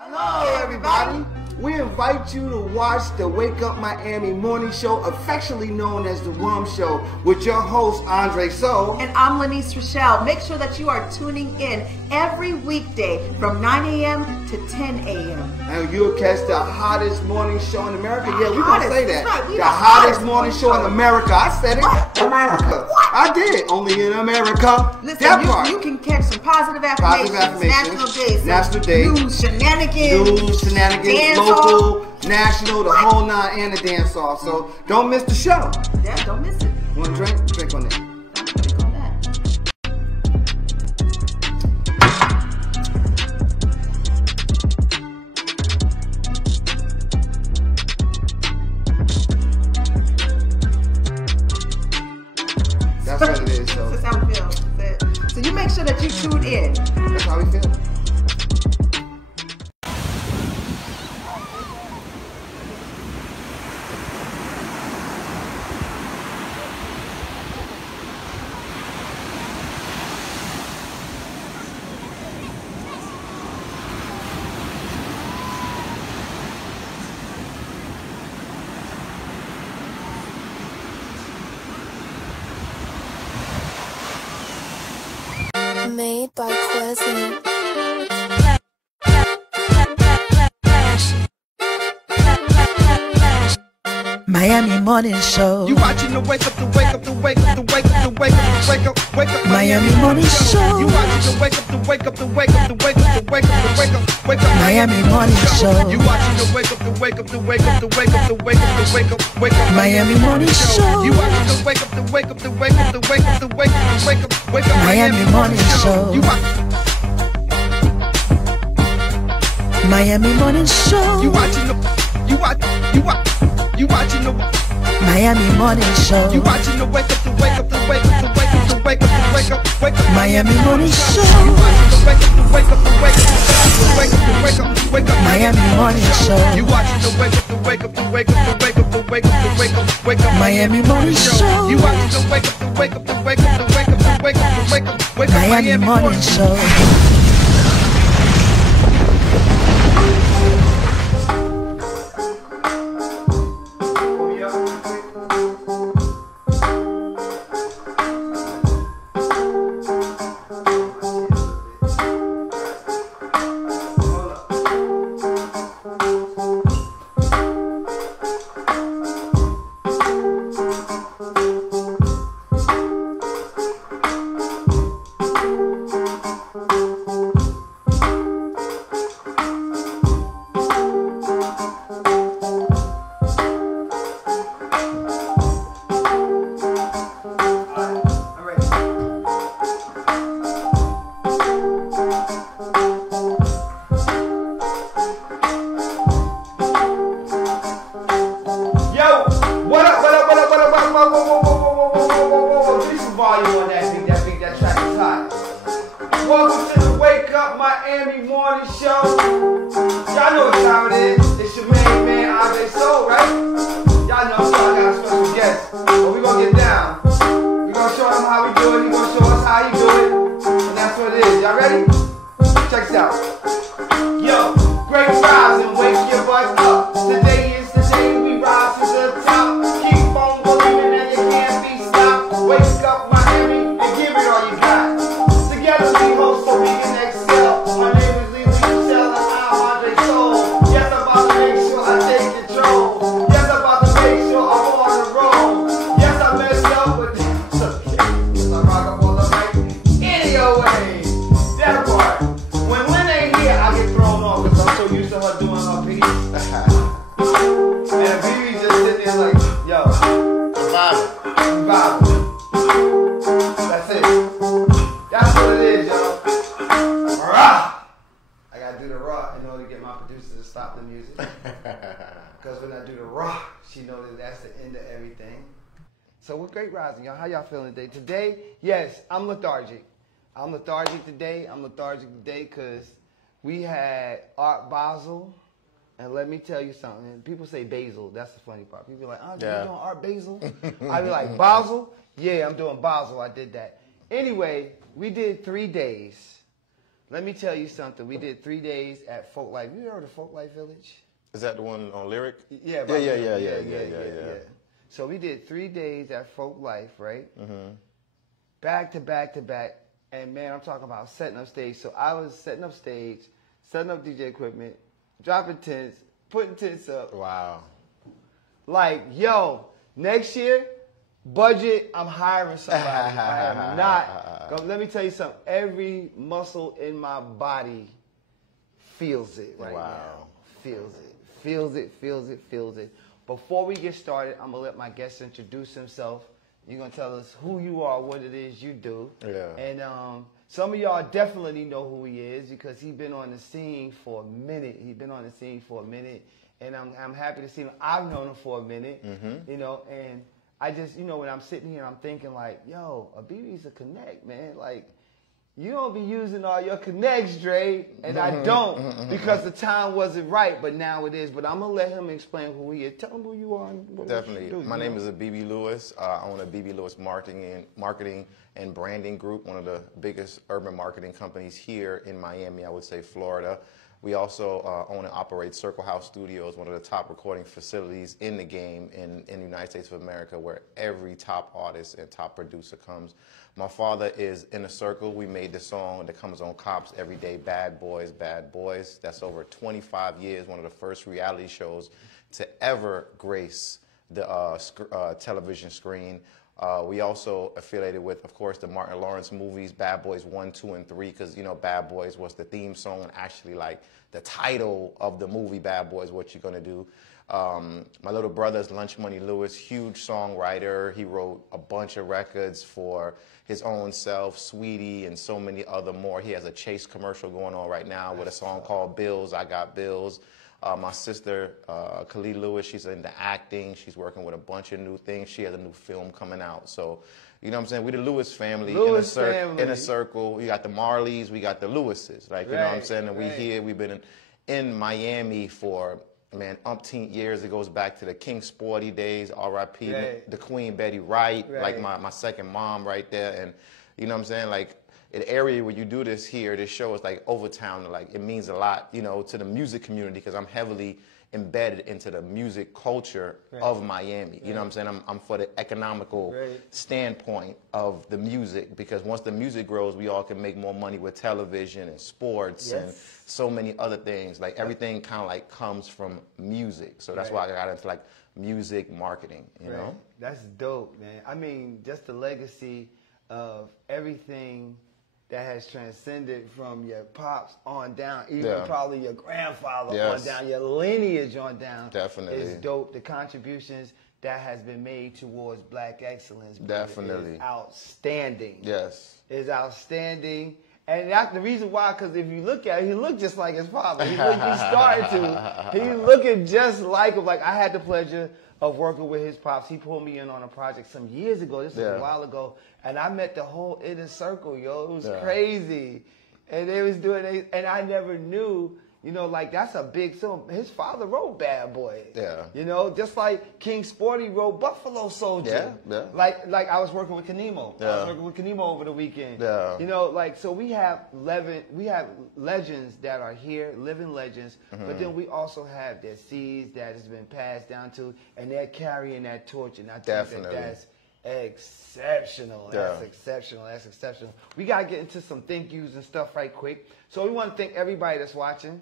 Hello, everybody. We invite you to watch the Wake Up Miami morning show, affectionately known as the Rum Show, with your host, Andre Souleu. And I'm Lanice Rochelle. Make sure that you are tuning in every weekday from 9 a.m. to 10 a.m. And you'll catch the hottest morning show in America. Yeah, we're going to say that. Right. The hottest morning show in America. I said it. What? America. What? I did. Only in America. Listen, you can catch some positive affirmations, national days, news, shenanigans, local, national, the whole nine, and the dance off. So don't miss the show. Yeah, don't miss it. Want to drink? Drink on it. Drink on that. That's what it is. So that's how we feel. That's it. So you make sure that you tune in. That's how we feel. Made by Quezzy. Miami Morning Show. You watching the wake up, the wake up, the wake up, the wake up, the wake up, the wake up, wake up. Miami Morning Show. You watching the wake up, the wake up, the wake up, the wake up, the wake up, the wake up, wake up. Miami Morning Show. You watching the wake up, the wake up, the wake up, the wake up, the wake up, the wake up, wake up. Miami Morning Show. You watching the wake up, the wake up, the wake up, the wake up, the wake up, the wake up, wake up. Miami Morning Show. Miami Morning Show. You watching the Miami Morning Show. You watching the wake up, the wake up, the wake up, the wake up, the wake up, the wake up, wake up. Miami Morning Show. You watching the wake up, the wake up, the wake up, the wake up, the wake up, wake up. Miami Morning Show. You watching the wake up, the wake up, the wake up, the wake up, the wake up, the wake up, wake up. Miami Morning Show. You watching the wake up, the wake up, the wake up, the wake up, the wake up, the wake up, wake up. Miami Morning Show. Welcome to the Wake Up Miami morning show. Y'all know what time it is. It's your main man, Andre Souleu, right? Y'all know, so I got a special guest. But we gonna get down. We gonna show him how we do it. He gonna show us how he do it. And that's what it is. Y'all ready? Check this out. Yo, great rise and wake your butt up. Today is the day we rise to the top. Keep on believing and you can't be stopped. Wake up Miami and give it all you got. Together we hope so we can excel. My name is Lee Michelle and I'm Andre Souleu. Yes, I'm about to make sure I take control. Yes, I'm about to make sure I'm on the road. Yes, I messed up with this. Yes, I rock up on the mic any old way. That part. When Lynn ain't here, I get thrown off because I'm so used to her doing her piece. And Vivi just sitting there like, yo, revival. That's it. That's what it is, y'all. Rah! I gotta do the raw in order to get my producer to stop the music. Because when I do the raw, she knows that that's the end of everything. So we're great rising, y'all. How y'all feeling today? Today, yes, I'm lethargic. I'm lethargic today because we had Art Basel. And let me tell you something. People say Basil. That's the funny part. People are like, Andre, you doing Art Basel? I be like, Basel? Yeah, I'm doing Basel. I did that. Anyway, we did 3 days. Let me tell you something. We did 3 days at Folk Life. You heard of Folk Life Village? Is that the one on Lyric? Yeah. So we did 3 days at Folk Life, right? Mm-hmm. Back to back to back. And man, I'm talking about setting up stage. So I was setting up stage, setting up DJ equipment, dropping tents, putting tents up. Wow. Like, yo, next year, budget, I'm hiring somebody. I am not. Let me tell you something. Every muscle in my body feels it right now. Feels it. Feels it, feels it, feels it. Before we get started, I'm going to let my guest introduce himself. You're going to tell us who you are, what it is you do. Yeah. And some of y'all definitely know who he is because he's been on the scene for a minute. And I'm happy to see him. I've known him for a minute, you know, and I just, you know, when I'm sitting here, I'm thinking like, yo, Abebe's a connect, man. Like, you don't be using all your connects, Dre, and I don't because the time wasn't right, but now it is. But I'm going to let him explain who he is. Tell him who you are. Definitely. My name is Abebe Lewis. I own Abebe Lewis Marketing and Branding Group, one of the biggest urban marketing companies here in Miami, I would say Florida. We also own and operate Circle House Studios, one of the top recording facilities in the game in the United States of America, where every top artist and top producer comes. My father is Inner Circle. We made the song that comes on Cops every day, Bad Boys, Bad Boys. That's over 25 years, one of the first reality shows to ever grace the television screen. We also affiliated with, of course, the Martin Lawrence movies, Bad Boys 1, 2, and 3, because, you know, Bad Boys was the theme song and actually, like, the title of the movie, Bad Boys, What You Gonna Do. My little brother's Lunch Money Lewis, huge songwriter. He wrote a bunch of records for his own self, Sweetie, and so many other more. He has a Chase commercial going on right now with a song called Bills, I Got Bills. My sister, Khalid Lewis, she's into acting. She's working with a bunch of new things. She has a new film coming out. So, you know what I'm saying? We the Lewis family. In a circle. We got the Marleys. We got the Lewises. Like, you know what I'm saying? And we here. We've been in Miami for, man, umpteen years. It goes back to the King Sporty days, R.I.P. The Queen Betty Wright, like my second mom right there. And, you know what I'm saying? Like, an area where you do this here, this show is like Overtown. Like, it means a lot, you know, to the music community because I'm heavily embedded into the music culture of Miami. You know what I'm saying? I'm for the economical standpoint of the music because once the music grows, we all can make more money with television and sports and so many other things. Like, everything kind of like comes from music. So that's why I got into like music marketing, you know? That's dope, man. I mean, just the legacy of everything that has transcended from your pops on down, even probably your grandfather on down, your lineage on down. Definitely. Is dope. The contributions that has been made towards black excellence. Definitely. Is outstanding. Yes. Is outstanding. And that's the reason why, because if you look at it, he looked just like his father. He started to. He looking just like him. Like, I had the pleasure of working with his pops. He pulled me in on a project some years ago. This was a while ago. And I met the whole Inner Circle, yo. It was crazy. And they was doing it. And I never knew, you know, like, that's a big song. His father wrote Bad Boy. Yeah. You know, just like King Sporty wrote Buffalo Soldier. Yeah. Like I was working with Kanemo. I was working with Kanemo over the weekend. Yeah. You know, like, so we have legends that are here, living legends, but then we also have their seeds that has been passed down to, and they're carrying that torch, and I think that's exceptional. That's exceptional. That's exceptional. We got to get into some thank yous and stuff right quick. So we want to thank everybody that's watching,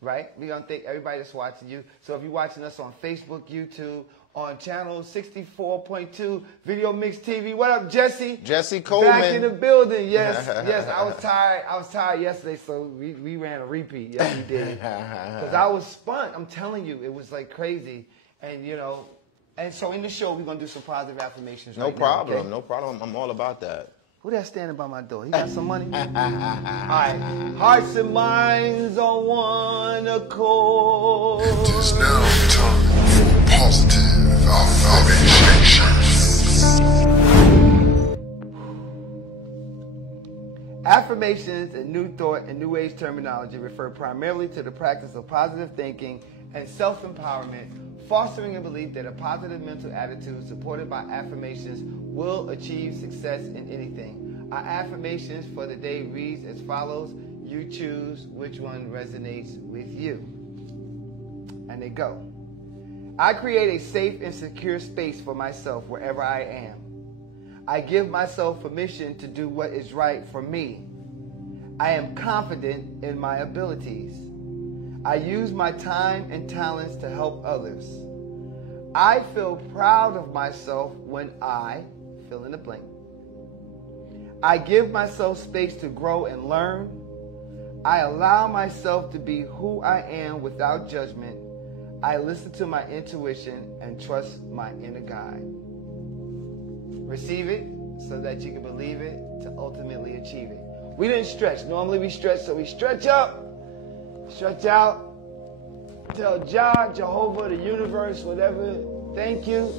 right? We want to thank everybody that's watching you. So if you're watching us on Facebook, YouTube, on channel 64.2, Video Mix TV. What up, Jesse? Jesse Coleman. Back in the building. Yes, yes. I was tired yesterday, so we ran a repeat. Yes, we did. Because I was spun. I'm telling you, it was like crazy. And, you know, and so in the show, we're going to do some positive affirmations right now. No problem. I'm all about that. Who that standing by my door? He got some money? All right. Hearts and minds on one accord. It is now time for positive affirmations. Affirmations and new thought and new age terminology refer primarily to the practice of positive thinking and self-empowerment, fostering a belief that a positive mental attitude supported by affirmations will achieve success in anything. Our affirmations for the day reads as follows: You choose which one resonates with you. And they go. I create a safe and secure space for myself wherever I am. I give myself permission to do what is right for me. I am confident in my abilities. I use my time and talents to help others. I feel proud of myself when I fill in the blank. I give myself space to grow and learn. I allow myself to be who I am without judgment. I listen to my intuition and trust my inner guide. Receive it so that you can believe it to ultimately achieve it. We didn't stretch. Normally we stretch, so we stretch up, stretch out. Tell Jah, Jehovah, the universe, whatever, thank you.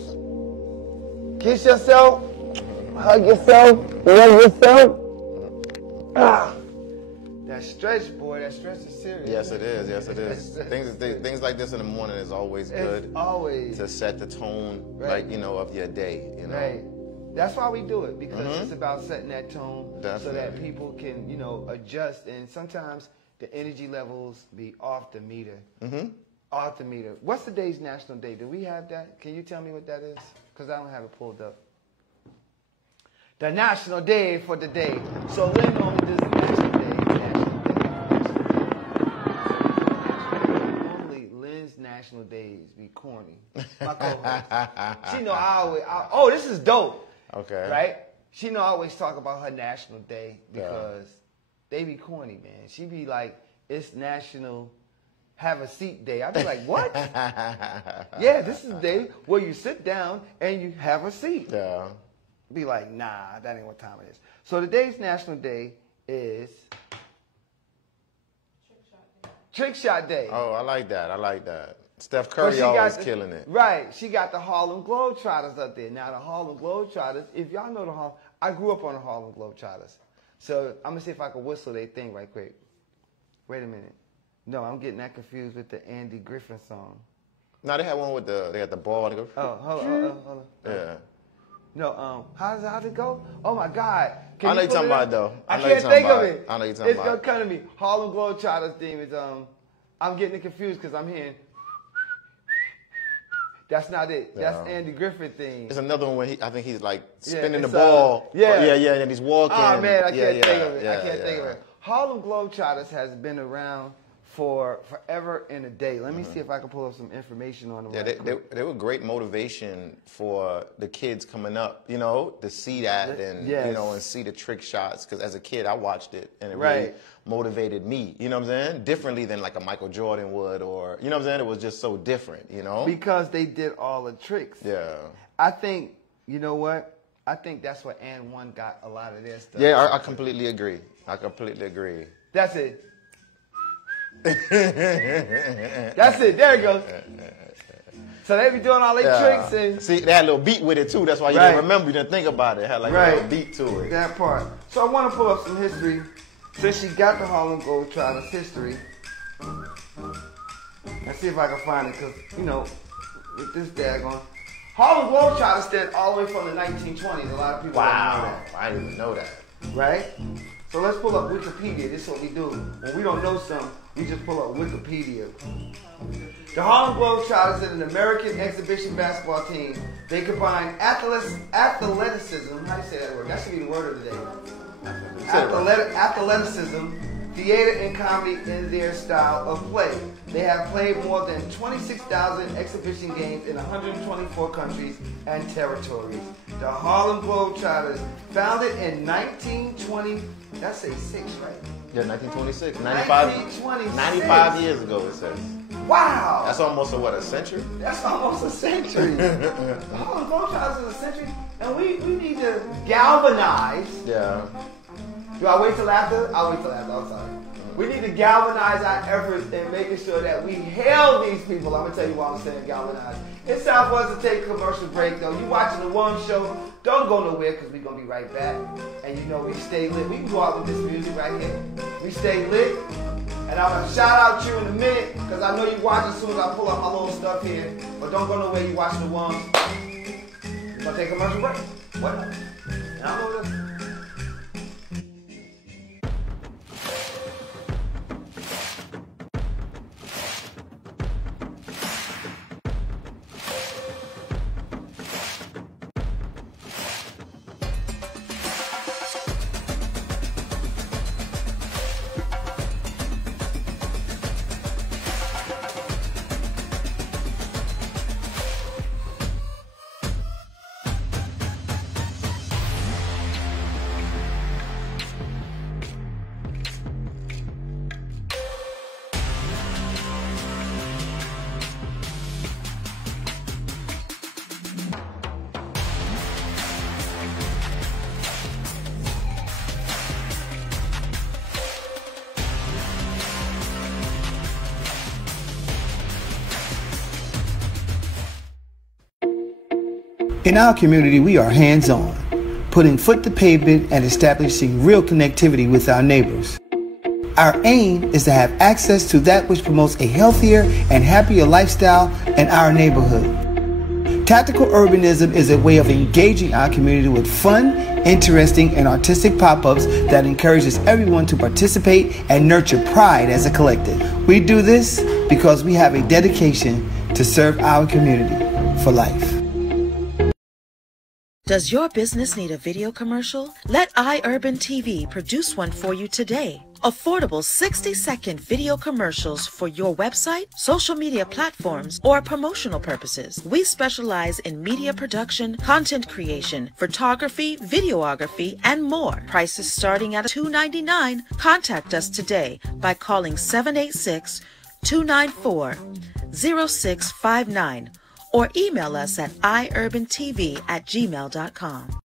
Kiss yourself, hug yourself, love yourself. Ah. That stretch, boy, that stretch is serious. Yes, it is. Yes, it is. Things like this in the morning is always good. It's always to set the tone, right. like, of your day. Right. That's why we do it, because it's about setting that tone so that people can, adjust. And sometimes the energy levels be off the meter. Off the meter. What's today's National Day? Do we have that? Can you tell me what that is? Because I don't have it pulled up. The National Day for the day. So Lynn normally does the National Day. Normally Lynn's National Days be corny. My co-host. She know oh, this is dope. Okay. Right? She know I always talk about her National Day because they be corny, man. She be like, it's National Have a Seat Day. I be like, what? Yeah, this is the day where you sit down and you have a seat. Yeah. Be like, nah, that ain't what time it is. So today's National Day is Trick Shot Day. Oh, I like that. I like that. Steph Curry always killing it. Right. She got the Harlem Globetrotters up there. Now, the Harlem Globetrotters, if y'all know the Harlem, I grew up on the Harlem Globetrotters. So I'm going to see if I can whistle their thing right quick. Wait a minute. No, I'm getting that confused with the Andy Griffin song. No, they had one with they had the ball. And they go, hold on. Yeah. No, how'd it go? Oh my God! I know you're talking about it though. I can't think of it. I know you're talking about it. It's gonna come to me. Harlem Globetrotters theme is I'm getting it confused because I'm hearing. That's not it. Yeah. That's Andy Griffin theme. It's another one where I think he's like spinning the ball. Yeah, and he's walking. Oh man, I can't think of it. Yeah, I can't think of it. Harlem Globetrotters has been around for forever and a day. Let me see if I can pull up some information on them. Yeah, they were great motivation for the kids coming up, to see that and and see the trick shots. Because as a kid, I watched it and it really motivated me. You know what I'm saying? Differently than like a Michael Jordan would, or you know what I'm saying? It was just so different, Because they did all the tricks. Yeah. I think what. I think that's where And One got a lot of their stuff. Yeah, I completely agree. That's it. That's it. There it goes. So they be doing all their tricks and see, they had a little beat with it too. That's why you didn't remember. You didn't think about it. It had like a little beat to it. That part. So I want to pull up some history. Since she got the Harlem Globetrotters history, let's see if I can find it. Because with this daggone Harlem Globetrotters stand all the way from the 1920s. A lot of people don't know that. I didn't even know that. Right? So let's pull up Wikipedia. This is what we do. When we don't know something, we just pull up Wikipedia. The Harlem Globetrotters is an American exhibition basketball team. They combine athleticism. How do you say that word? That should be the word of the day. Athleticism, theater, and comedy in their style of play. They have played more than 26,000 exhibition games in 124 countries and territories. The Harlem Globetrotters, founded in 1920, that's a 6, right? Yeah, 1926. 95 years ago, it says. Wow! That's almost a century? That's almost a century. The Harlem Globetrotters is a century, and we need to galvanize. Yeah. Do I wait till after? I'll wait till after, I'm sorry. We need to galvanize our efforts in making sure that we hail these people. I'm going to tell you why I'm saying galvanize. It's time for us to take a commercial break, though. You watching The One Show. Don't go nowhere because we're going to be right back. And we stay lit. We can go out with this music right here. We stay lit. And I'm going to shout out you in a minute because I know you watch as soon as I pull up my little stuff here. But don't go nowhere. You watching The One. We're going to take a commercial break. What? And I'm going to In our community, we are hands-on, putting foot to pavement and establishing real connectivity with our neighbors. Our aim is to have access to that which promotes a healthier and happier lifestyle in our neighborhood. Tactical urbanism is a way of engaging our community with fun, interesting, and artistic pop-ups that encourages everyone to participate and nurture pride as a collective. We do this because we have a dedication to serve our community for life. Does your business need a video commercial? Let iUrban TV produce one for you today. Affordable 60-second video commercials for your website, social media platforms, or promotional purposes. We specialize in media production, content creation, photography, videography, and more. Prices starting at $2.99. Contact us today by calling 786-294-0659 or email us at iurbantv@gmail.com.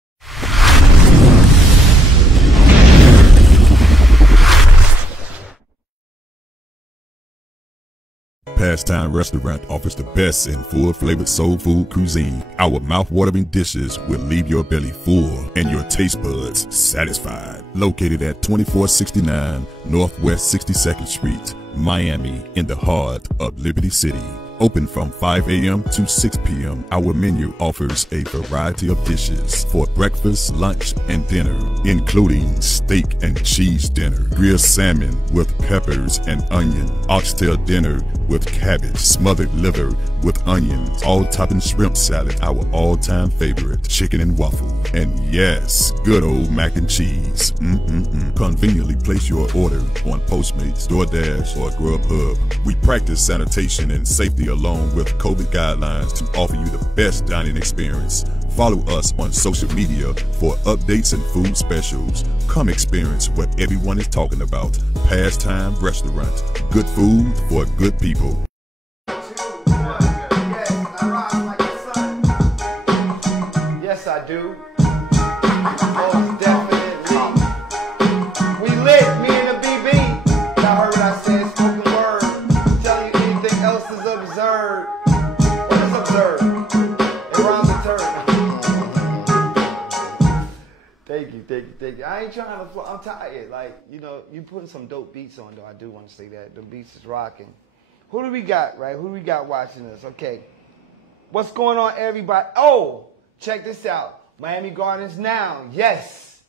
Pastime Restaurant offers the best in full-flavored soul food cuisine. Our mouth-watering dishes will leave your belly full and your taste buds satisfied. Located at 2469 Northwest 62nd Street, Miami, in the heart of Liberty City. Open from 5 a.m. to 6 p.m. Our menu offers a variety of dishes for breakfast, lunch, and dinner, including steak and cheese dinner, grilled salmon with peppers and onion, oxtail dinner with cabbage, smothered liver with onions, all-topping shrimp salad, our all-time favorite, chicken and waffle, and yes, good old mac and cheese. Conveniently place your order on Postmates, DoorDash, or Grubhub. We practice sanitation and safety along with COVID guidelines to offer you the best dining experience. Follow us on social media for updates and food specials. Come experience what everyone is talking about. Pastime Restaurant. Good food for good people. Yes, I do. Most definitely. We lit, me and the BB. Y'all heard what I said, spoken word. Telling you anything else is absurd. What is absurd? It rhymes with turd. Thank you. I ain't trying to flow. I'm tired. Like, you know, you putting some dope beats on, though. I do want to say that. The beats is rocking. Who do we got, right? Who do we got watching us? Okay. What's going on, everybody? Oh, check this out. Miami Gardens Now. Yes.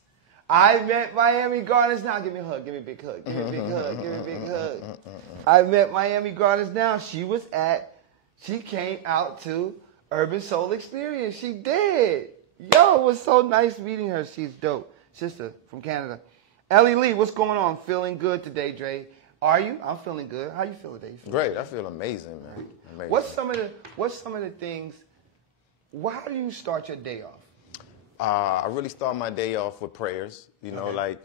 I met Miami Gardens Now. Give me a hug. Give me a big hug. Give me a big hug. Give me a big hug. I met Miami Gardens Now. She came out to Urban Soul Experience. She did. Yo, it was so nice meeting her. She's dope. Sister from Canada. Ellie Lee, what's going on? Feeling good today, Dre? Are you? I'm feeling good. How you feel today? Great. I feel amazing, man. Amazing. What's some of the things? How do you start your day off? I really start my day off with prayers. I like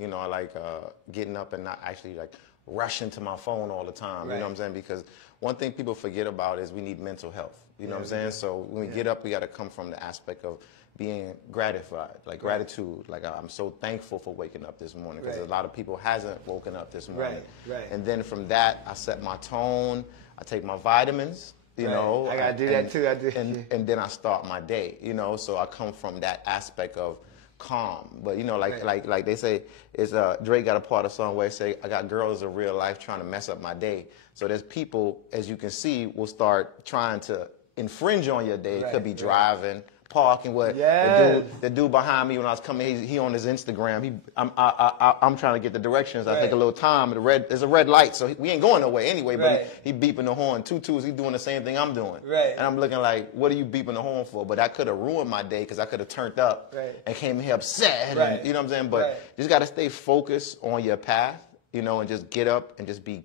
getting up and not actually like rushing to my phone all the time. Right. You know what I'm saying? Because one thing people forget about is we need mental health. You know what I'm saying? So when we get up, we got to come from the aspect of being gratified, like gratitude. Like I'm so thankful for waking up this morning because a lot of people hasn't woken up this morning. Right. And then from that, I set my tone. I take my vitamins. You know, I gotta do that too. And then I start my day. So I come from that aspect of calm. But like they say, is Drake got a part of the song where they say, I got girls in real life trying to mess up my day. So there's people, as you can see, will start trying to infringe on your day. It could be driving, parking. What the dude behind me when I was coming, he on his Instagram. I'm trying to get the directions. I take a little time. There's a red light, so we ain't going nowhere anyway. But he beeping the horn. Tutus, he doing the same thing I'm doing. Right. And I'm looking like, what are you beeping the horn for? But that could have ruined my day because I could have turned up and came here upset. And, you know what I'm saying? But you just got to stay focused on your path, and just get up and just be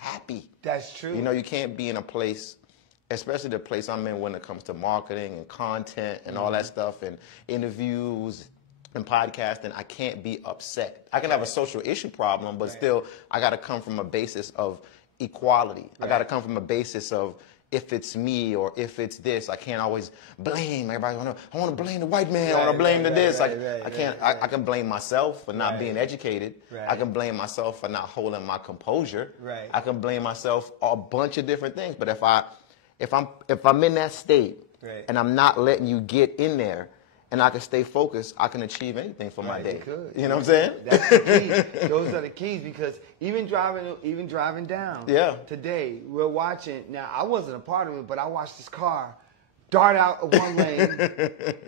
happy. That's true. You can't be in a place, especially the place I'm in when it comes to marketing and content and all that stuff and interviews and podcasting. I can't be upset. I can have a social issue problem, but still I got to come from a basis of equality. I got to come from a basis of if it's me or if it's this. I can't always blame everybody. I want to blame the white man. I want to blame this. I can't. I can blame myself for not being educated. I can blame myself for not holding my composure. I can blame myself a bunch of different things. But if I'm in that state and I'm not letting you get in there, and I can stay focused, I can achieve anything for my day. You know what I'm saying? That's the key. Those are the keys, because even driving down today, we're watching. Now, I wasn't a part of it, but I watched this car dart out of one lane,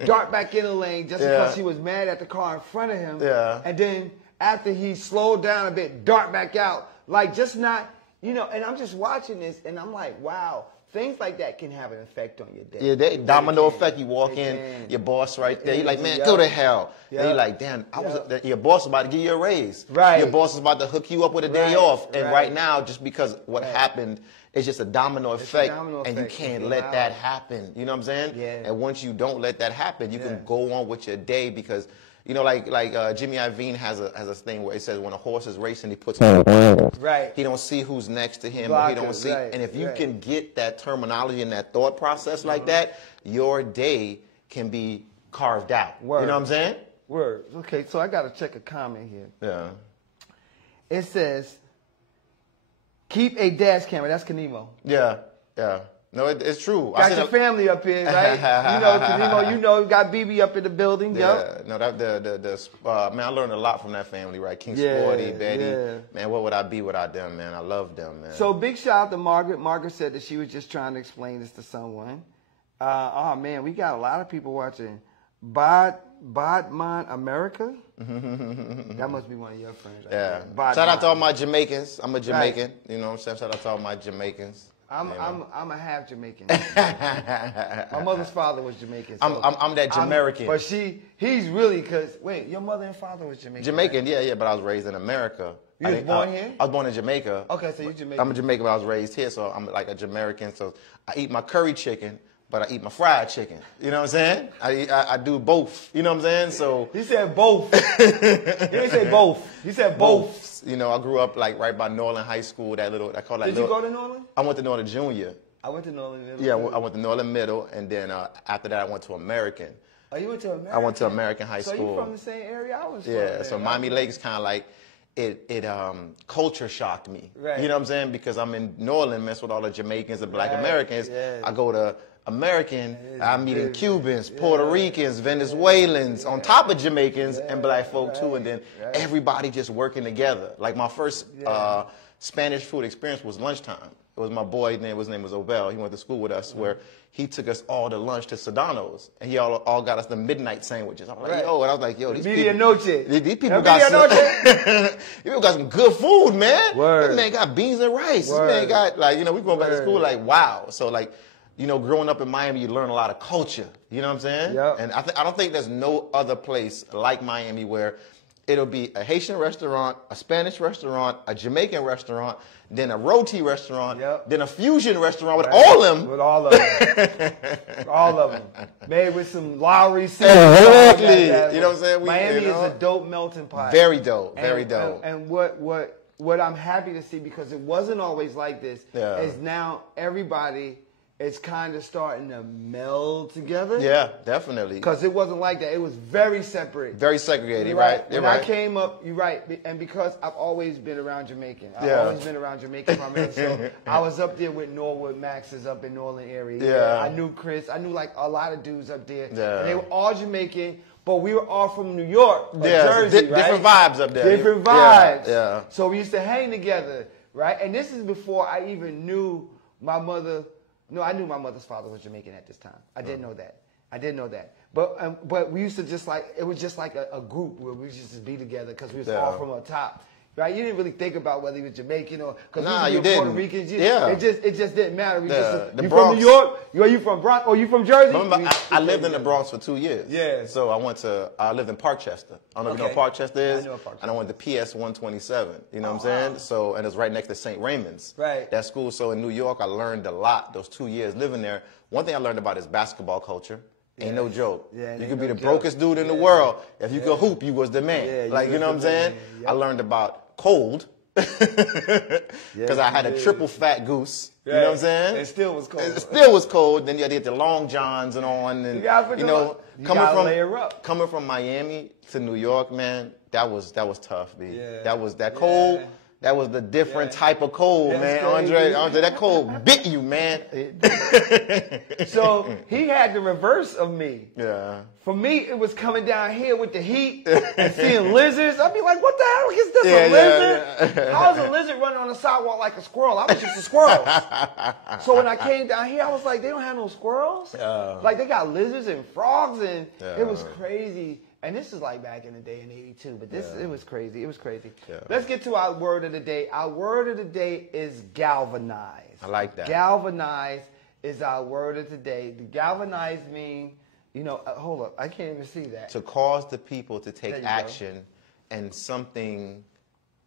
dart back in the lane just because he was mad at the car in front of him. And then after he slowed down a bit, dart back out. Like, just not, you know, and I'm just watching this, and I'm like, wow. Things like that can have an effect on your day. Yeah, they domino effect. You walk in, your boss right there. You're like, man, go to hell. And you're like, damn, your boss is about to give you a raise. Your boss is about to hook you up with a day off. And right now, just because what happened, it's just a domino effect, and you can't let that happen. You know what I'm saying? And once you don't let that happen, you can go on with your day, because, you know, like Jimmy Iovine has a thing where it says when a horse is racing, he puts on he don't see who's next to him, or he don't see. And if you can get that terminology and that thought process like that, your day can be carved out. You know what I'm saying? Word. Okay, so I got to check a comment here. Yeah. It says, keep a dash camera. That's Kanemo. Yeah, yeah. No, it's true. Got your family up here, right? You know, Kanemo, you know, got BB up in the building. Yeah, no, man, I learned a lot from that family, right? King Sporty, Betty. Man, what would I be without them, man? I love them, man. So big shout out to Margaret. Margaret said that she was just trying to explain this to someone. Oh, man, we got a lot of people watching. Bodman America? That must be one of your friends. Right? Shout out to all my Jamaicans. I'm a Jamaican. You know what I'm saying? Shout out to all my Jamaicans. I'm a half Jamaican. My mother's father was Jamaican. So I'm that Jamaican. But he's really, because, wait, your mother and father was Jamaican. Jamaican, right? Yeah, but I was raised in America. You was born here? I was born in Jamaica. Okay, so you're Jamaican. I'm a Jamaican, but I was raised here, so I'm like a Jamaican. So I eat my curry chicken, but I eat my fried chicken. You know what I'm saying? I do both. You know what I'm saying? So he said both. He didn't say both. He said both. You know, I grew up like right by Norland High School. Did you go to Norland? I went to Norland Junior. I went to Norland Middle. Yeah, I went to Norland Middle, and then after that, I went to American. Oh, you went to American? I went to American High School. So you from the same area I was from? Yeah, so Miami Lakes kind of like it culture shocked me. Right. You know what I'm saying? Because I'm in Norland, mess with all the Jamaicans and Black Americans. Yeah. I go to American, I'm meeting Cubans, Puerto Ricans, Venezuelans, on top of Jamaicans and Black folk too, and then everybody just working together. Like my first Spanish food experience was lunchtime. It was my boy, his name was Obel. He went to school with us, where he took us all to lunch to Sedano's, and he all got us the midnight sandwiches. I'm like, yo, and I was like, yo, these people got some good food, man. This man got beans and rice. This man got, like, you know, we going back to school like, wow. So like, you know, growing up in Miami, you learn a lot of culture. You know what I'm saying? Yep. And I don't think there's no other place like Miami where it'll be a Haitian restaurant, a Spanish restaurant, a Jamaican restaurant, then a roti restaurant, then a fusion restaurant with all of them. With all of them. All of them. Made with some Lowry seafood. Exactly. You know what I'm saying? Miami is a dope melting pot. Very dope. Very dope. And what I'm happy to see, because it wasn't always like this, is now everybody is kind of starting to meld together. Yeah, definitely. Because it wasn't like that. It was very separate. Very segregated, right? When I came up, you're right. And because I've always been around Jamaican. I've always been around Jamaican. So I was up there with Norwood Max's up in Norland area. Yeah. I knew Chris. I knew like a lot of dudes up there. Yeah. And they were all Jamaican, but we were all from New York or Jersey, right? Different vibes up there. Different vibes. Yeah. So we used to hang together, right? And this is before I even knew my mother. No, I knew my mother's father was Jamaican at this time. I didn't know that. But we used to just like, it was just like a group where we used to be together because we was all from up top. Right? You didn't really think about whether he was Jamaican or because we were Puerto Ricans. It just didn't matter. We you from New York? Are you from Bronx? Or you from Jersey? Remember, I lived in the Bronx for 2 years. Yeah. So I lived in Parkchester. I don't know if you know what Parkchester is. I know Parkchester. And I went to PS 127. You know what I'm saying? So, and it's right next to St. Raymond's. Right. That school. So in New York, I learned a lot those 2 years living there. One thing I learned about is basketball culture. Ain't no joke. You could be the brokest dude in the world. If you could hoop, you was the man. Like, you know what I'm saying? I learned about cold because I had a triple fat goose. You know what I'm saying? It still was cold. It still was cold. Then you had to get the long johns and on, and you know, coming from Miami to New York, man, that was tough, B. That was that cold. That was the different type of cold, man. Andre, that cold bit you, man. So he had the reverse of me. Yeah. For me, it was coming down here with the heat and seeing lizards. I'd be like, what the hell is this, a lizard? Yeah. How is a lizard running on the sidewalk like a squirrel? I was used to squirrels. So when I came down here, I was like, they don't have no squirrels? Like, they got lizards and frogs, and it was crazy. And this is like back in the day in '82, but it was crazy. It was crazy. Yeah. Let's get to our word of the day. Our word of the day is galvanize. I like that. Galvanize is our word of the day. The galvanize mean, you know, hold up, I can't even see that. To cause the people to take action and something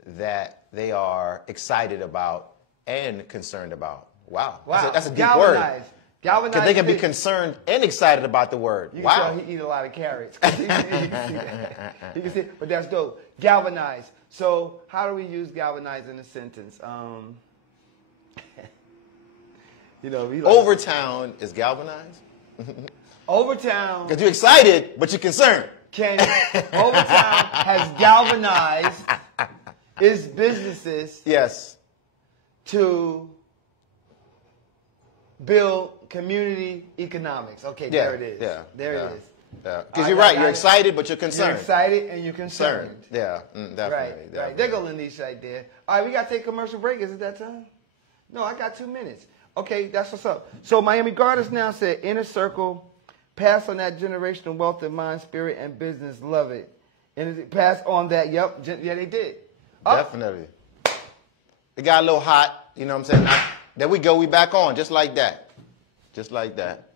that they are excited about and concerned about. Wow. That's a deep galvanize. Word. Because they can be concerned and excited about the word. You can tell he eat a lot of carrots. You can see that. You can see, but that's dope. Galvanize. So how do we use galvanize in a sentence? You know, Overtown is galvanized. Overtown. Because you're excited, but you're concerned. Overtown has galvanized its businesses. Yes. To build community economics. Okay, there it is. Yeah. There it is. Yeah. Because you're right. You're excited, but you're concerned. You're excited and you're concerned. Yeah, definitely. Right. There go Lanisha right there. All right, we got to take a commercial break. Is it that time? No, I got 2 minutes. Okay, that's what's up. So Miami Gardens now said, Inner Circle, pass on that generational wealth of mind, spirit, and business. Love it. And pass on that. Yep. Yeah, they did. Definitely. It got a little hot. You know what I'm saying? There we go. We back on. Just like that. Just like that.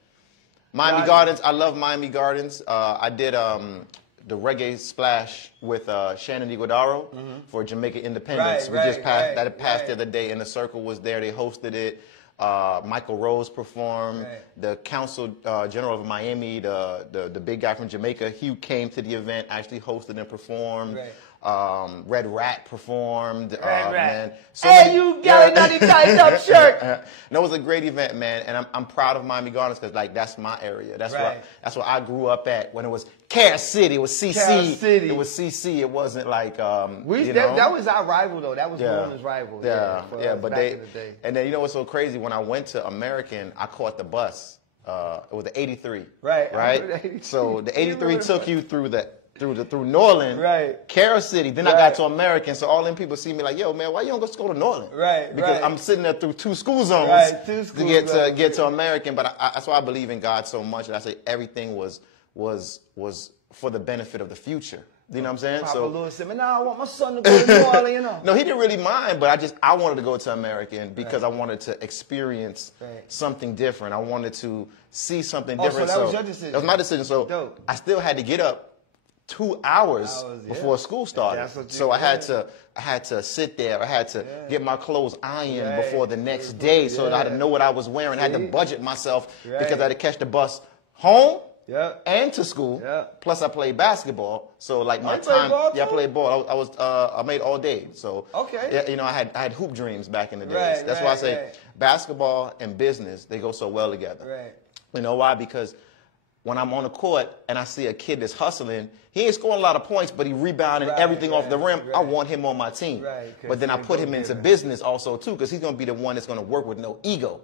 Miami Gardens. I love Miami Gardens. I did the reggae splash with Shannon Iguodaro for Jamaica Independence. We just passed the other day. Inner Circle was there. They hosted it. Michael Rose performed. The Council General of Miami, the big guy from Jamaica, he came to the event, actually hosted and performed. Red Rat performed. Man. So you got another tied up shirt. No, it was a great event, man, and I'm proud of Miami Gardens because like that's my area. That's where I grew up at when it was Carol City. It was CC. It was CC. It wasn't like that was our rival though. That was New Orleans' rival. But and then you know what's so crazy? When I went to American, I caught the bus. It was the 83. Right. So the 83 took you through New Orleans, Carol City. Then I got to American, so all them people see me like, yo, man, why you don't just go to New Orleans? Because I'm sitting there through 2 school zones to get to American. But that's why I believe in God so much that I say everything was for the benefit of the future. You know what I'm saying? Papa Lewis said, man, I want my son to go to New Orleans, you know. No, he didn't really mind, but I wanted to go to American because I wanted to experience something different. I wanted to see something different. So that was your decision. That was my decision. So I still had to get up 2 hours before school started. So I had to sit there. I had to get my clothes ironed before the next day so that I had to know what I was wearing. I had to budget myself because I had to catch the bus home and to school. Plus I played basketball. So like my time, I played ball. I made all day. So you know, I had hoop dreams back in the days. That's why I say basketball and business, they go so well together. You know why? Because when I'm on the court and I see a kid that's hustling, he ain't scoring a lot of points, but he rebounding everything off the rim. I want him on my team. But then I put him into business also, too, because he's going to be the one that's going to work with no ego.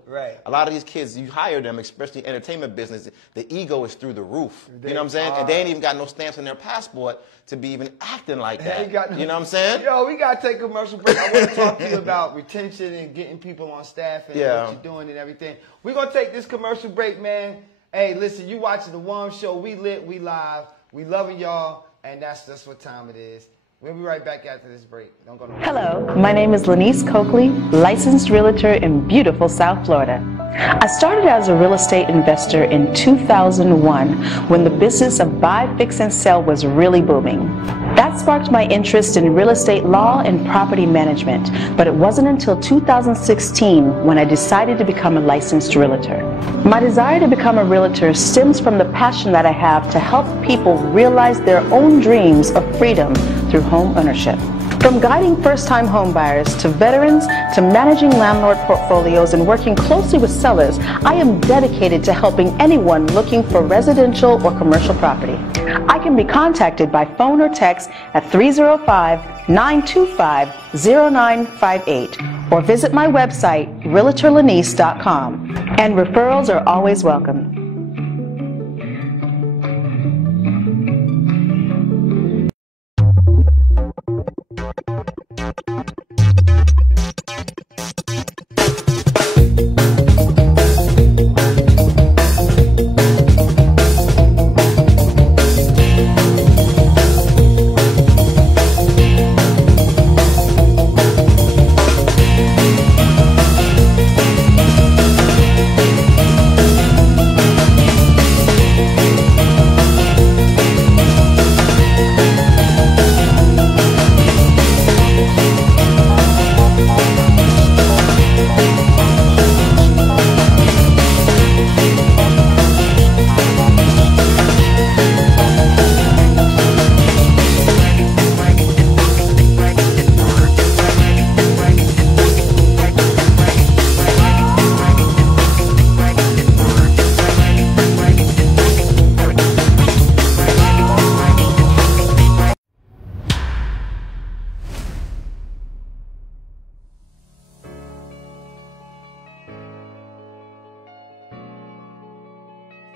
A lot of these kids, you hire them, especially entertainment business, the ego is through the roof. You know what I'm saying? And they ain't even got no stamps on their passport to be even acting like that. You know what I'm saying? Yo, we got to take a commercial break. I want to talk to you about retention and getting people on staff and what you're doing and everything. We're going to take this commercial break, man. Hey, listen, you watching the WOM Show. We lit, we live. We loving y'all, and that's just what time it is. We'll be right back after this break. Don't go nowhere. Hello, my name is Lanice Coakley, licensed realtor in beautiful South Florida. I started as a real estate investor in 2001 when the business of buy, fix, and sell was really booming. That sparked my interest in real estate law and property management, but it wasn't until 2016 when I decided to become a licensed realtor. My desire to become a realtor stems from the passion that I have to help people realize their own dreams of freedom through home ownership. From guiding first-time home buyers to veterans to managing landlord portfolios and working closely with sellers, I am dedicated to helping anyone looking for residential or commercial property. I can be contacted by phone or text at 305-925-0958 or visit my website, realtorlanice.com. And referrals are always welcome.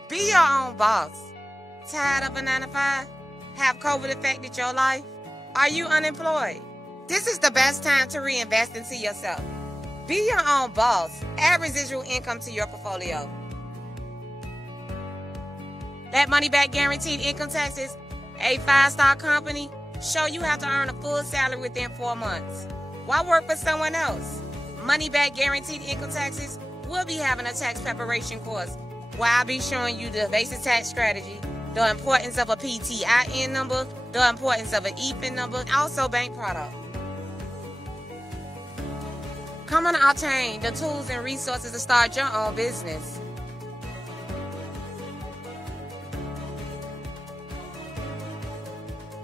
Be your own boss. Tired of a 9 to 5? Have COVID affected your life? Are you unemployed? This is the best time to reinvest into yourself. Be your own boss. Add residual income to your portfolio. That money back guaranteed income taxes, a 5-star company, show you how to earn a full salary within 4 months. Why work for someone else? Money back guaranteed income taxes will be having a tax preparation course where I'll be showing you the basic tax strategy, the importance of a PTIN number, the importance of an EFIN number, and also bank product. Come and obtain the tools and resources to start your own business.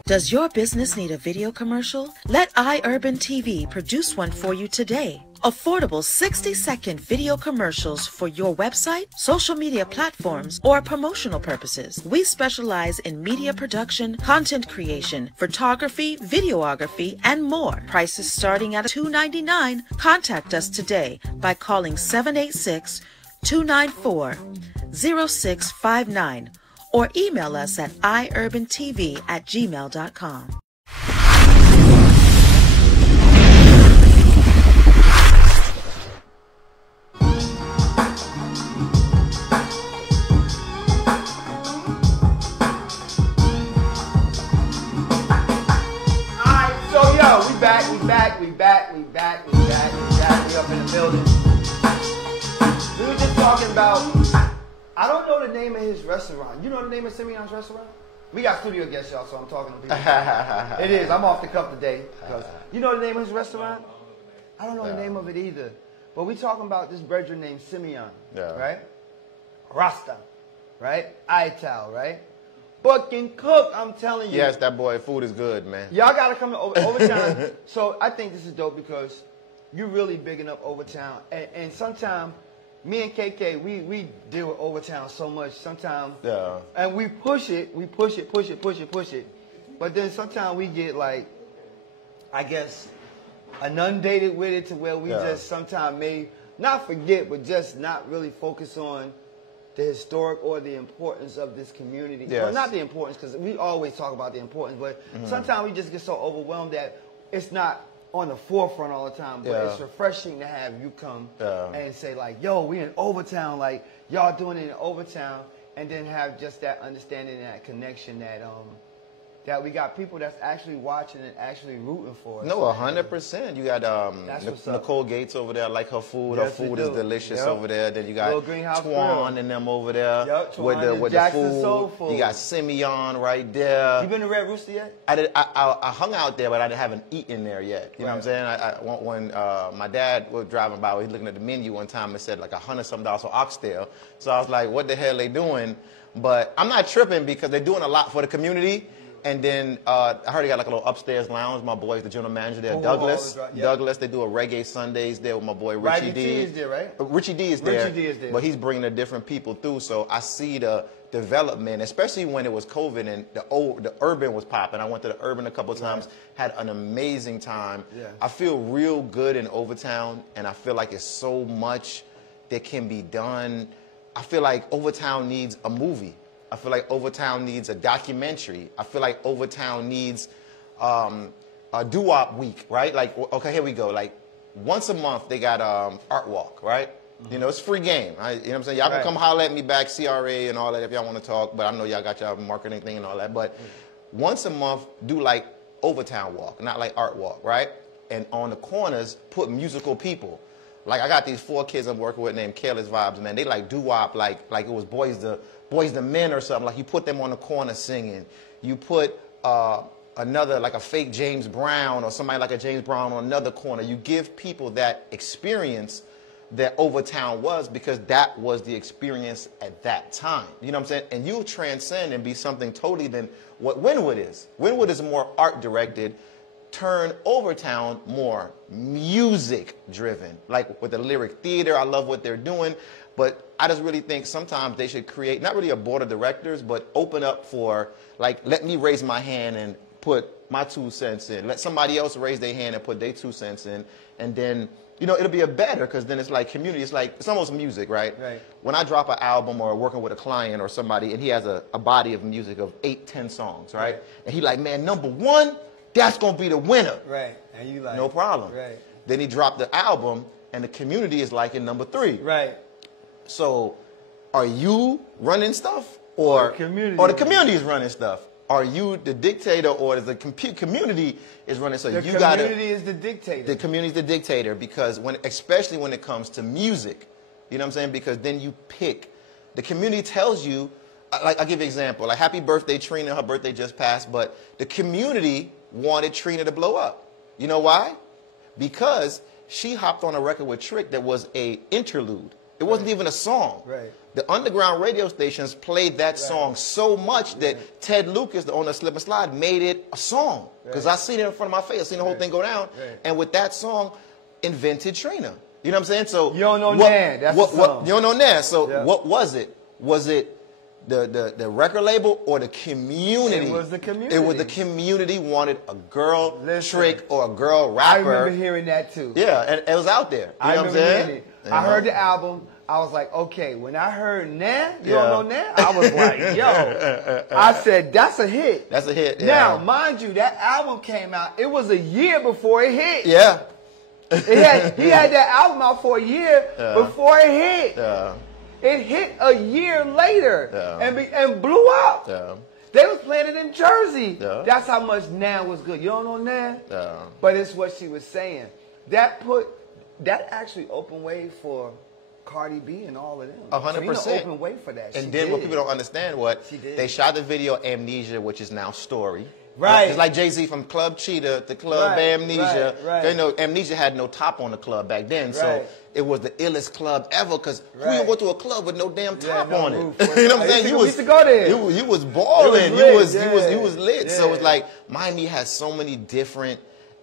Does your business need a video commercial? Let iUrban TV produce one for you today. Affordable 60-second video commercials for your website, social media platforms, or promotional purposes. We specialize in media production, content creation, photography, videography, and more. Prices starting at $2.99. Contact us today by calling 786-294-0659 or email us at iurbantv@gmail.com. We up in the building. We were just talking about, I don't know the name of his restaurant. You know the name of Simeon's restaurant? We got studio guests, y'all, so I'm talking to people. It is. I'm off the cuff today. You know the name of his restaurant? I don't know the name of it either. But we talking about this brethren named Simeon, right? Rasta, right? Ital, right? Fucking cook, I'm telling you. Yes, that boy, food is good, man. Y'all got to come to Overtown. So I think this is dope because you're really bigging up Overtown. And sometimes me and KK, we deal with Overtown so much. Sometimes, and we push it. But then sometimes we get like, I guess, inundated with it to where we just sometimes may not forget, but just not really focus on the historic or the importance of this community. Yes. Well, not the importance, because we always talk about the importance, but sometimes we just get so overwhelmed that it's not on the forefront all the time, but it's refreshing to have you come and say like, yo, we in Overtown, like y'all doing it in Overtown, and then have just that understanding and that connection that that we got people that's actually watching and actually rooting for us. No, 100%. You got Nicole Gates over there. I like her food. Her food is delicious over there. Then you got Twan and them over there with the food. You got Simeon right there. You been to Red Rooster yet? I hung out there, but I haven't eaten there yet. You know what I'm saying? When my dad was driving by, he was looking at the menu one time and said like $100-something for oxtail. So I was like, what the hell are they doing? But I'm not tripping because they're doing a lot for the community. And then I heard they got like a little upstairs lounge. My boy's the general manager there, Douglas. Douglas, they do a reggae Sundays there with my boy Richie D. Is there, right? Richie D is there. Richie D is there. But he's bringing the different people through. So I see the development, especially when it was COVID and the urban was popping. I went to the urban a couple of times, had an amazing time. Yeah. I feel real good in Overtown, and I feel like it's so much that can be done. I feel like Overtown needs a movie. I feel like Overtown needs a documentary. I feel like Overtown needs a doo-wop week, right? Like, okay, here we go. Like, once a month, they got Art Walk, right? You know, it's free game. You know what I'm saying? Y'all can come holler at me back, CRA and all that if y'all want to talk, but I know y'all got y'all marketing thing and all that. But once a month, do like Overtown Walk, not like Art Walk, right? And on the corners, put musical people. Like, I got these 4 kids I'm working with named Careless Vibes, man. They like doo-wop like it was Boys the Men or something. Like, you put them on the corner singing. You put another, like a fake James Brown or somebody like a James Brown on another corner. You give people that experience that Overtown was, because that was the experience at that time. You know what I'm saying? And you'll transcend and be something totally than what Wynwood is. Wynwood is more art directed, turn Overtown more music driven. Like with the lyric theater, I love what they're doing, but I just really think sometimes they should create, not really a board of directors, but open up for, like, let me raise my hand and put my 2 cents in. Let somebody else raise their hand and put their 2 cents in, and then, you know, it'll be a better, because then it's like community. It's like, it's almost music, right? Right. When I drop an album or working with a client or somebody, and he has a body of music of 8, 10 songs, right? And he like, man, #1, that's going to be the winner. Right. And you like, no problem. Right. Then he dropped the album, and the community is like in #3. Right. So, are you running stuff, or the community is running stuff? Are you the dictator, or is the community is running? So the you got to. The community is the dictator. The community is the dictator, because especially when it comes to music, you know what I'm saying? Because then you pick. The community tells you, like, I'll give you an example. Like, happy birthday, Trina. Her birthday just passed, but the community wanted Trina to blow up. You know why? Because she hopped on a record with Trick that was a interlude. It wasn't even a song. Right. The underground radio stations played that song so much that Ted Lucas, the owner of Slip and Slide, made it a song. Because I seen it in front of my face. I seen the whole thing go down. And with that song, invented Trina. You know what I'm saying? So you don't know Nan. That's the song. You don't know Nan. So what was it? Was it the record label or the community? It was the community. It was the community wanted a girl Trick or a girl rapper. I remember hearing that too. Yeah, and it was out there. You know what I'm saying? I heard the album. I was like, okay, when I heard Nan, you don't know Nan? I was like, yo. I said, that's a hit. That's a hit, Now, mind you, that album came out. It was a year before it hit. Yeah. He had that album out for a year before it hit. Yeah. It hit a year later and blew up. Yeah. They was playing it in Jersey. Yeah. That's how much Nan was good. You don't know Nan? Yeah. But it's what she was saying. That actually opened way for Cardi B and all of them. 100%. Trina opened way for that. And then what people don't understand, they shot the video Amnesia, which is now Story. Right. It's like Jay-Z from Club Cheetah to Club Amnesia. Right. They know Amnesia had no top on the club back then, so it was the illest club ever, because who you go to a club with no damn top on it? You know what I'm saying? You used to go there. You was balling. You was lit. Yeah. So it's like Miami has so many different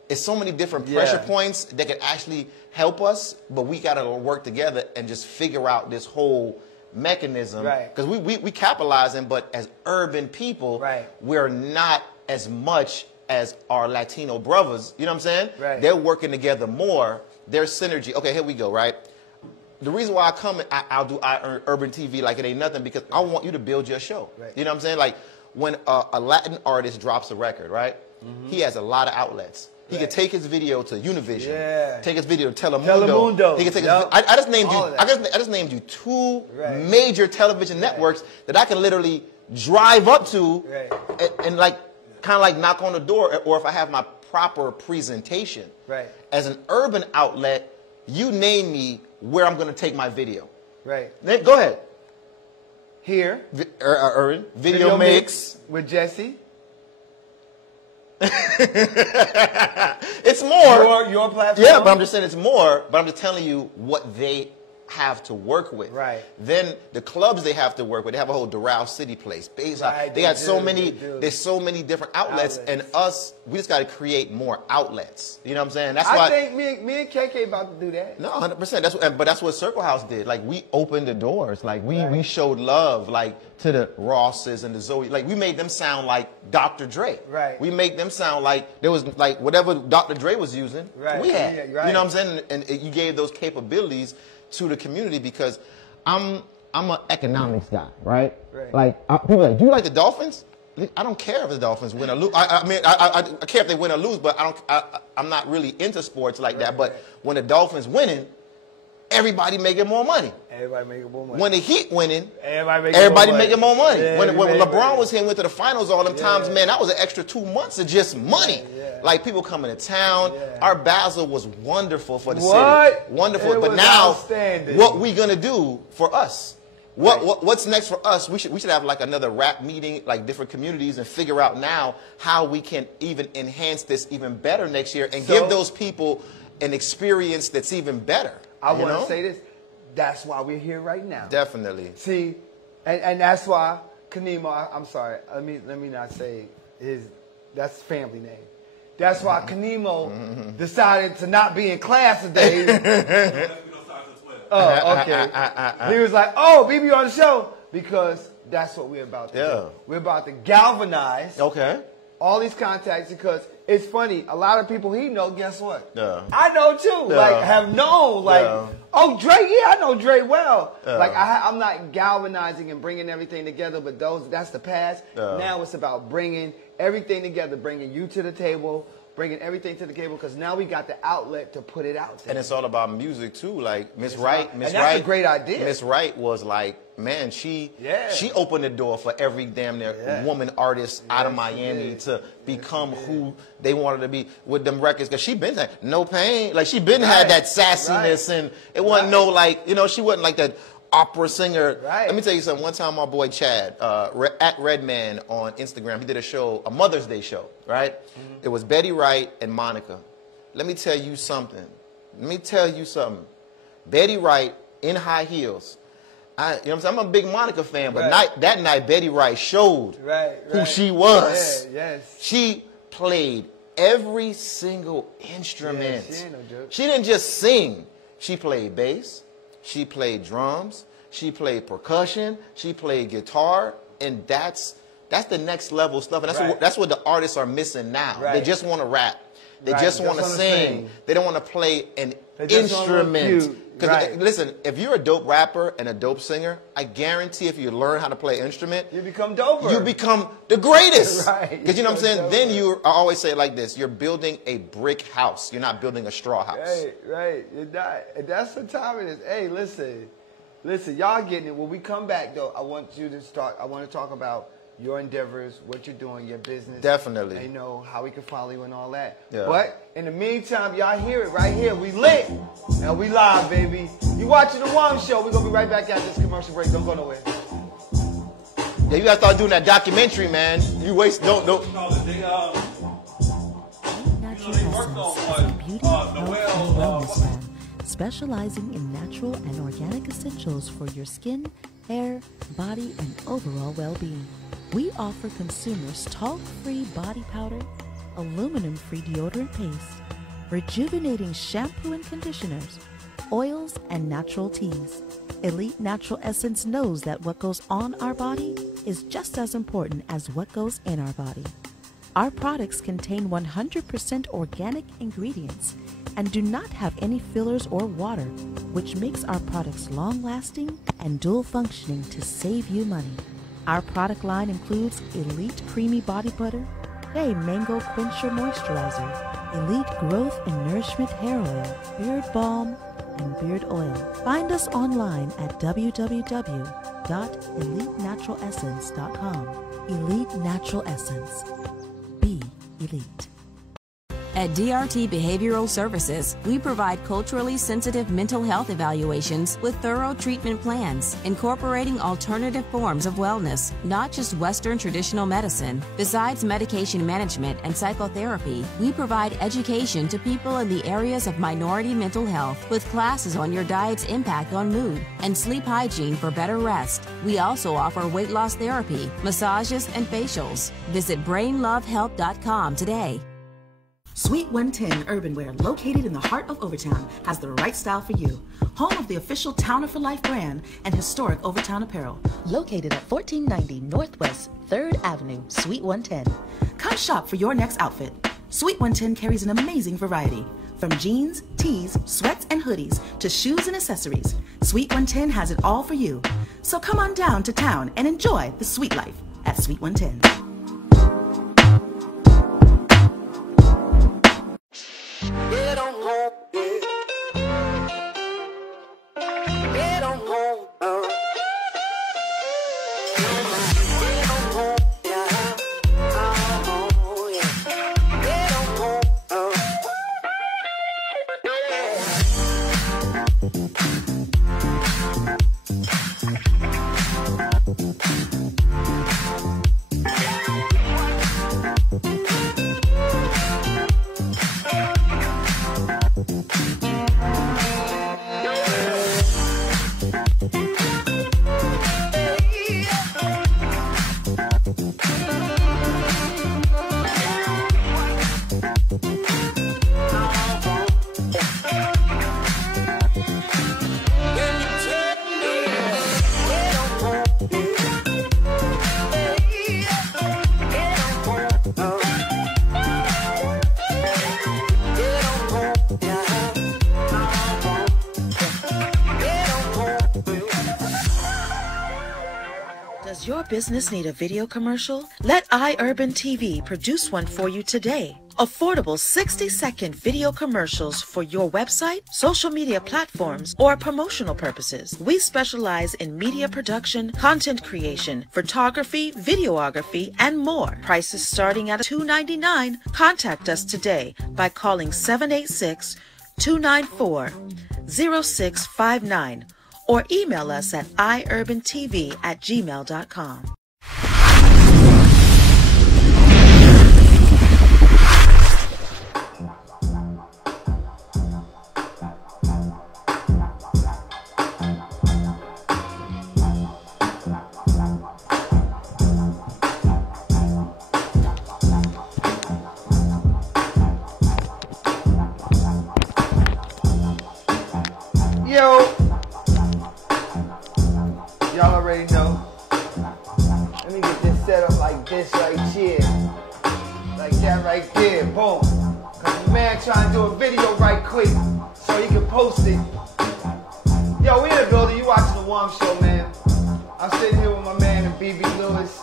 pressure points that can actually help us, but we got to work together and just figure out this whole mechanism. Right. Because we capitalizing, but as urban people, we're not as much as our Latino brothers. You know what I'm saying? Right. They're working together more. There's synergy. Okay, here we go, right? The reason why I come, I'll do urban TV like it ain't nothing, because I want you to build your show. Right. You know what I'm saying? Like, when a Latin artist drops a record, right? He has a lot of outlets. He could take his video to Univision, take his video to Telemundo. He could take I just named you. I just named you 2 major television networks that I can literally drive up to and like kind of like knock on the door, or if I have my proper presentation. Right. As an urban outlet, you name me where I'm going to take my video. Right. Go ahead. Here. Urban Video Mix with Jesse. It's more your platform. Yeah, but I'm just saying it's more. But I'm just telling you what they have to work with. Right. Then the clubs they have to work with. They have a whole Doral City place. Bayside. They got so many. There's so many different outlets, and us, we just got to create more outlets. You know what I'm saying? That's why I think me and KK about to do that. No, 100%. But that's what Circle House did. Like, we opened the doors. Like, we showed love, like, to the Rosses and the Zoe. Like, we made them sound like Dr. Dre. Right. We made them sound like there was, like, whatever Dr. Dre was using, we had. Yeah, right. You know what I'm saying? And you gave those capabilities to the community, because I'm an economics guy, right? Like, people are like, do you like the Dolphins? I don't care if the Dolphins win or lose. I mean, I care if they win or lose, but I'm not really into sports like that. But when the Dolphins winning, everybody making more money. Everybody making more money. When the Heat winning, everybody making more money. Yeah, when LeBron was here and went to the finals all them times, man, that was an extra 2 months of just money. Like, people coming to town. Our Basel was wonderful for the city. Wonderful. It but was now, outstanding. what we going to do for us? What's next for us? We should have like another rap meeting, like different communities, and figure out now how we can even enhance this even better next year and give those people an experience that's even better. I want to say this. That's why we're here right now. Definitely. See, and that's why Kanemo, I'm sorry, let me not say that's family name. That's why Kanemo decided to not be in class today. Oh, okay. He was like, oh, BB on the show, because that's what we're about to do. We're about to galvanize all these contacts, because it's funny, a lot of people he know, guess what? I know too. Like, have known. Like, oh, Dre, I know Dre well. Like, I'm not galvanizing and bringing everything together, but that's the past. Now it's about bringing everything together, bringing you to the table, bringing everything to the table, because now we got the outlet to put it out there. And it's all about music too. Like, Miss Wright, that's a great idea. Miss Wright was like, man, she opened the door for every damn near woman artist out of Miami to become who they wanted to be with them records. Because she been like, no pain. Like, she been had that sassiness, and it wasn't no, like, you know, she wasn't like that opera singer. Let me tell you something. One time, my boy Chad at Redman on Instagram, he did a show, a Mother's Day show, right? It was Betty Wright and Monica. Let me tell you something. Betty Wright in high heels. You know what I'm saying? I'm a big Monica fan, but that night Betty Wright showed who she was. She played every single instrument. She didn't just sing. She played bass. She played drums. She played percussion. She played guitar. And that's the next level stuff. And that's what the artists are missing now. They just want to rap. They just want to sing. They don't want to play an instrument. Because listen, if you're a dope rapper and a dope singer, I guarantee if you learn how to play an instrument, you become doper. You become the greatest. Because you know what I'm saying? Then I always say it like this. You're building a brick house. You're not building a straw house. Right. You're not. And that's the time it is. Hey, listen, y'all getting it. When we come back, though, I want to talk about your endeavors, what you're doing, your business. Definitely. And, you know, how we can follow you and all that. But in the meantime, y'all hear it right here. We lit. And we live, baby. You watching the Wom Show. We're going to be right back after this commercial break. Don't go nowhere. Yeah, you got to start doing that documentary, man. You waste, don't. Specializing in natural and organic essentials for your skin, hair, body, and overall well-being. We offer consumers talc-free body powder, aluminum-free deodorant paste, rejuvenating shampoo and conditioners, oils, and natural teas. Elite Natural Essence knows that what goes on our body is just as important as what goes in our body. Our products contain 100% organic ingredients and do not have any fillers or water, which makes our products long-lasting and dual-functioning to save you money. Our product line includes Elite Creamy Body Butter, Day Mango Quencher Moisturizer, Elite Growth and Nourishment Hair Oil, Beard Balm, and Beard Oil. Find us online at www.elitenaturalessence.com. Elite Natural Essence. Be elite. At DRT Behavioral Services, we provide culturally sensitive mental health evaluations with thorough treatment plans, incorporating alternative forms of wellness, not just Western traditional medicine. Besides medication management and psychotherapy, we provide education to people in the areas of minority mental health with classes on your diet's impact on mood and sleep hygiene for better rest. We also offer weight loss therapy, massages, and facials. Visit brainlovehelp.com today. Suite 110 Urban Wear, located in the heart of Overtown, has the right style for you. Home of the official Towner for Life brand and historic Overtown apparel. Located at 1490 Northwest 3rd Avenue, Suite 110. Come shop for your next outfit. Suite 110 carries an amazing variety. From jeans, tees, sweats, and hoodies to shoes and accessories, Suite 110 has it all for you. So come on down to town and enjoy the sweet life at Suite 110. Get on home, yeah. Get on home, Get on home, yeah. Oh, yeah. Get on home, Does your business need a video commercial? Let iUrban TV produce one for you today. Affordable 60-second video commercials for your website, social media platforms, or promotional purposes. We specialize in media production, content creation, photography, videography, and more. Prices starting at $2.99. Contact us today by calling 786-294-0659 or email us at iurbantv@gmail.com. Yo, y'all already know. Let me get this set up like this right here. Like that right there, boom. Cause the man trying to do a video right quick so he can post it. Yo, we in the building, you watching the Wom Show, man. I'm sitting here with my man, Abebe Lewis.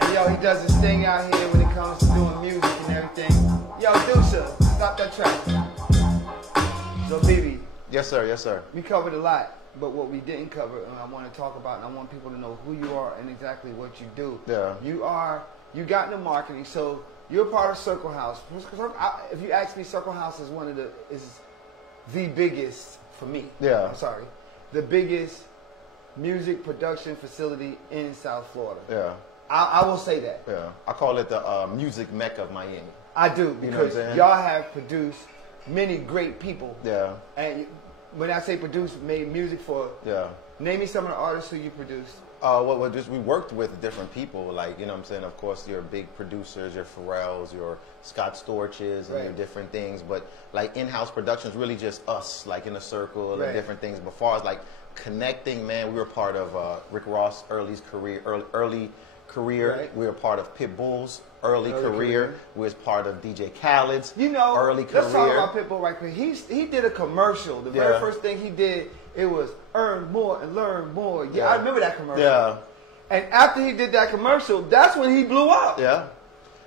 And yo, he does his thing out here when it comes to doing music and everything. Yo, Deucer, stop that track. So, Abebe. Yes, sir. Yes, sir. We covered a lot, but what we didn't cover, and I want to talk about, and I want people to know who you are and exactly what you do. Yeah. You got into marketing, so you're part of Circle House. If you ask me, Circle House is the biggest for me. Yeah. I'm sorry, the biggest music production facility in South Florida. Yeah. I will say that. Yeah. I call it the music mecca of Miami. I do, because y'all have produced many great people. Yeah. And when I say produced, made music for. Yeah. Name me some of the artists who you produced. We worked with different people, like, you know what I'm saying, of course, your big producers, your Pharrells, your Scott Storches, and your different things, but like in-house productions, really just us, like in a circle and different things. But as far as like connecting, man, we were part of Rick Ross' early career. Right. We were part of Pitbull's early career. We was part of DJ Khaled's early career. Let's talk about Pitbull right quick. He did a commercial. The very first thing he did, it was earn more and learn more. Yeah, I remember that commercial. Yeah. And after he did that commercial, that's when he blew up. Yeah.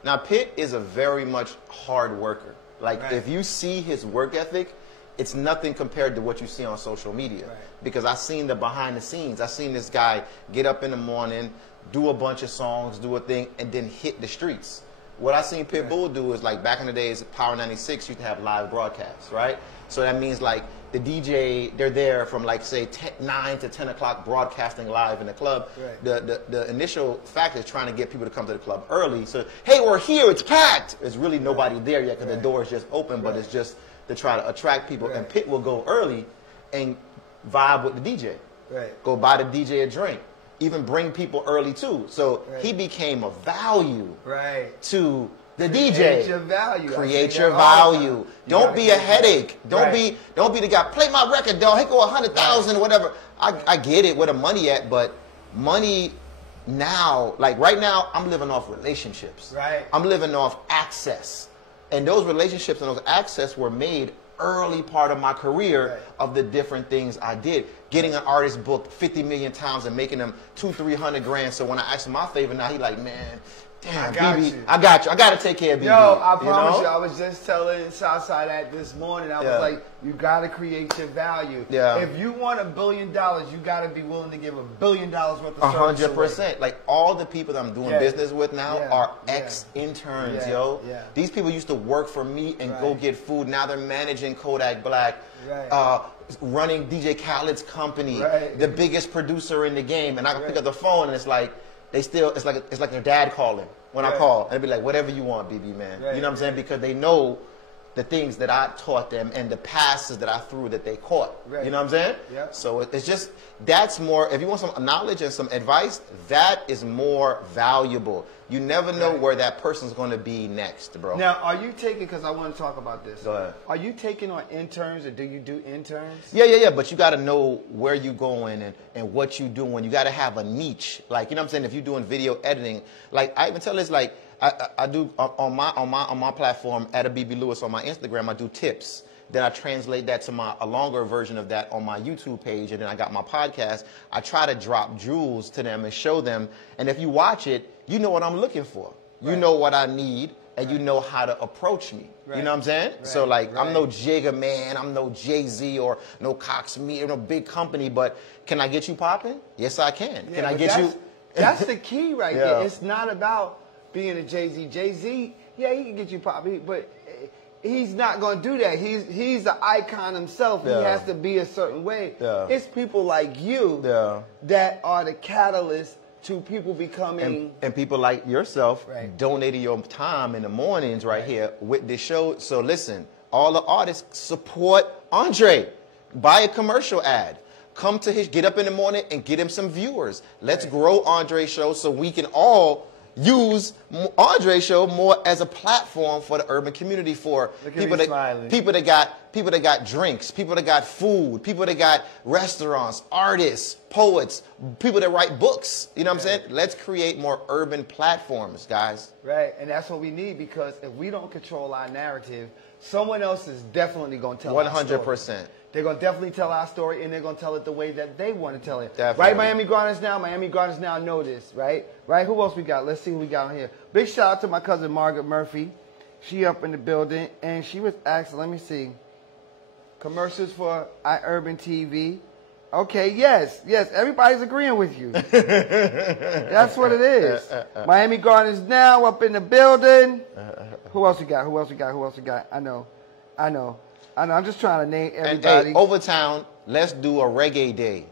Now, Pitt is a very much hard worker. Like, if you see his work ethic, it's nothing compared to what you see on social media. Right. Because I've seen the behind the scenes. I've seen this guy get up in the morning, do a bunch of songs, do a thing, and then hit the streets. What I seen Pitbull do is, like, back in the days, Power 96 used to have live broadcasts, right? So that means, like, the DJ, they're there from, like, say, 9 to 10 o'clock broadcasting live in the club. Right. The initial fact is trying to get people to come to the club early. So, hey, we're here, it's packed. There's really nobody there yet because the door is just open, but it's just to try to attract people. And Pit will go early and vibe with the DJ. Right. Go buy the DJ a drink. Even bring people early, too. So he became a value to the DJ. Create your value. Create your value. Don't be a headache. Don't be the guy. Play my record, dog. Hey, go 100,000 or whatever. I get it. Where the money at? But money now, like right now, I'm living off relationships. Right. I'm living off access, and those relationships and those access were made early part of my career of the different things I did. Getting an artist booked 50 million times and making them 200-300 grand. So when I ask him my favor now, he like, man. Damn, BB, I got you. I got to take care of BB. Yo, I promise you, I was just telling Southside that this morning. I was like, you got to create your value. Yeah. If you want $1 billion, you got to be willing to give $1 billion worth of service 100%. Like, all the people that I'm doing business with now are ex-interns, yo. Yeah. These people used to work for me and go get food. Now they're managing Kodak Black, running DJ Khaled's company, the biggest producer in the game. And I can pick up the phone and it's like, it's like their dad calling when I call. And they'd be like, whatever you want, BB, man. You know what I'm saying? Because they know the things that I taught them and the passes that I threw that they caught. You know what I'm saying? So it's just, that's more, if you want some knowledge and some advice, that is more valuable. You never know where that person's going to be next, bro. Now, are you taking, because I want to talk about this. Go ahead. Are you taking on interns, or do you do interns? Yeah. But you got to know where you're going and what you're doing. You got to have a niche. Like, you know what I'm saying? If you're doing video editing, like, I even tell this, like, I do on my platform, at Abebe Lewis on my Instagram, I do tips. Then I translate that to a longer version of that on my YouTube page, and then I got my podcast. I try to drop jewels to them and show them. And if you watch it, you know what I'm looking for. You know what I need, and you know how to approach me. You know what I'm saying? So, like, I'm no Jigga Man, I'm no Jay-Z or no Cox Me or no big company, but can I get you popping? Yes, I can. Can I get you? That's the key right there. It's not about being a Jay-Z. Jay-Z, yeah, he can get you popping, but he's not going to do that. He's the icon himself. He has to be a certain way. It's people like you that are the catalyst to people becoming... And people like yourself donating your time in the mornings here with this show. So listen, all the artists support Andre. Buy a commercial ad. Come to get up in the morning and get him some viewers. Let's grow Andre's show so we can all use Andre's show more as a platform for the urban community, for people that got drinks, people that got food, people that got restaurants, artists, poets, people that write books. You know what I'm saying? Let's create more urban platforms, guys. Right, and that's what we need, because if we don't control our narrative, someone else is definitely going to tell 100%. They're going to definitely tell our story, and they're going to tell it the way that they want to tell it. Definitely. Right, Miami Gardeners Now? Miami Gardeners Now know this, right? Right? Who else we got? Let's see who we got on here. Big shout out to my cousin Margaret Murphy. She up in the building, and she was asking, let me see, commercials for iUrban TV. Okay, yes, everybody's agreeing with you. That's what it is. Miami Gardeners Now up in the building. Who else we got? I know. I'm just trying to name everybody. And, hey, Overtown, let's do a reggae day.